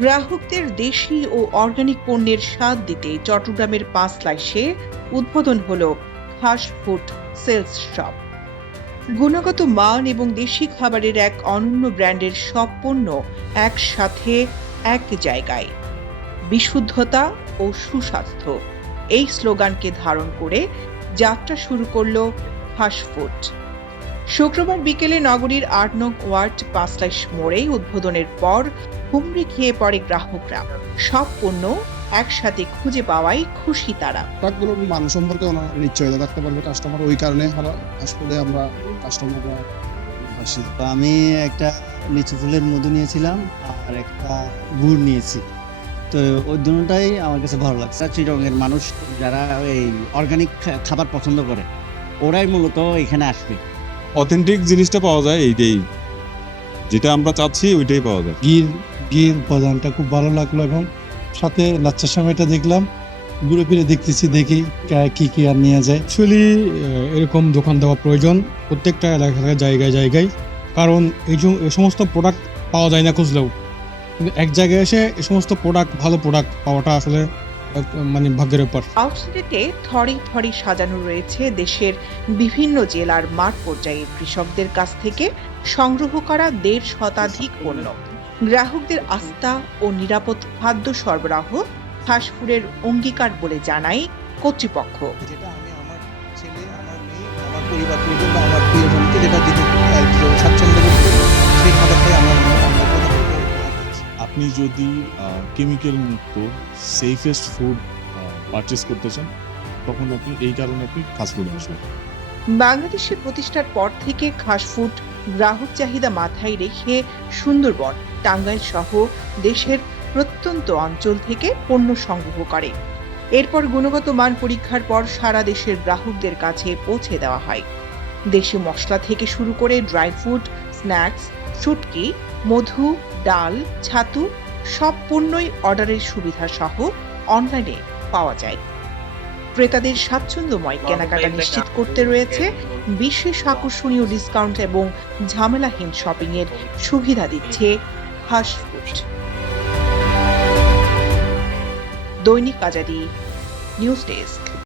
গ্রাহকদের দেশি ও অর্গানিক পণ্যের স্বাদ দিতে চট্টগ্রামের পাঁচলাইশে উদ্বোধন হলো খাস ফুড সেলস শপ। গুণগত মান এবং দেশি খাবারের এক অনন্য ব্র্যান্ডের সব পণ্য একসাথে এক জায়গায়, বিশুদ্ধতা ও সুস্বাস্থ্য, এই স্লোগানকে ধারণ করে যাত্রা শুরু করল খাস ফুড। শুক্রবার বিকেলে নগরীর ৮ নং ওয়ার্ড পাঁচলাইশ মোড়ে উদ্বোধনের পর হুমড়ি খেয়ে পড়ে গ্রাহকরা। সব পণ্য একসাথে খুঁজে পাওয়ায় খুশি তারা। প্রোডাক্টগুলোর মান সম্পর্কে নিশ্চয়তা থাকতে পারবে কাস্টমার, ওই কারণে আসলে আমরা কাস্টমাররা আসি। তো আমি একটা লিচু ফুলের মধু নিয়েছিলাম আর একটা গুড় নিয়েছি। তো ওই দুটোটাই আমার কাছে ভালো লাগছে। চিটংয়ের মানুষ যারা এই অর্গানিক খাবার পছন্দ করে ওরাই মূলত এখানে আসবে। অথেন্টিক জিনিসটা পাওয়া যায়, এইটাই যেটা আমরা চাচ্ছি ওইটাই পাওয়া যায়। ঘির উপাদানটা খুব ভালো লাগলো এবং সাথে লাচ্চার সময়টা দেখলাম, ঘুরে ফিরে দেখতেছি, দেখি কি আর নিয়ে যায়। অ্যাকচুয়ালি এরকম দোকান দেওয়া প্রয়োজন প্রত্যেকটা এলাকায় জায়গায় জায়গায়, কারণ এই সমস্ত প্রোডাক্ট পাওয়া যায় না খুঁজলেও, কিন্তু এক জায়গায় এসে এই সমস্ত ভালো প্রোডাক্ট পাওয়াটা আসলে মানে ভাগ্যের ব্যাপার। আউটলেটে থরে থরে সাজানো রয়েছে দেশের বিভিন্ন জেলার মাঠ পর্যায়ে কৃষকদের কাছ থেকে সংগ্রহ করা ১.৫ শতাধিক পণ্য। গ্রাহকদের আস্থা ও নিরাপদ খাদ্য সরবরাহ ফাস্টফুডের অঙ্গীকার বলে জানায় কর্তৃপক্ষ। যেটা আমি আমার ছেলে, আমার মেয়ে, আমার পরিবার পরিজন বা আমার প্রিয়জনকে যেটা দিতে স্বাচ্ছন্দ্য বোধ করি, সেই খাবারটাই আমরা আপনি যদি কেমিক্যাল মুক্ত সেফেস্ট ফুড পারচেস করতে চান, তখন আপনি এই কারণে আপনি ফাস্ট ফুড আসবেন। বাংলাদেশে প্রতিষ্ঠার পর থেকে খাস ফুড গ্রাহক চাহিদা মাথায় রেখে সুন্দরবন, টাঙ্গাইল সহ দেশের প্রত্যন্ত অঞ্চল থেকে পণ্য সংগ্রহ করে। এরপর গুণগত মান পরীক্ষার পর সারা দেশের গ্রাহকদের কাছে পৌঁছে দেওয়া হয়। দেশি মশলা থেকে শুরু করে ড্রাই ফ্রুট, স্ন্যাক্স, শুটকি, মধু, ডাল, ছাতু সব পণ্যই অর্ডারের সুবিধা সহ অনলাইনে পাওয়া যায়। ক্রেতাদের স্বাচ্ছন্দ্যময় কেনাকাটা নিশ্চিত করতে রয়েছে বিশেষ আকর্ষণীয় ডিসকাউন্ট এবং ঝামেলাহীন শপিং এর সুবিধা দিচ্ছে খাস ফুড। দৈনিক আজাদী, নিউজ ডেস্ক।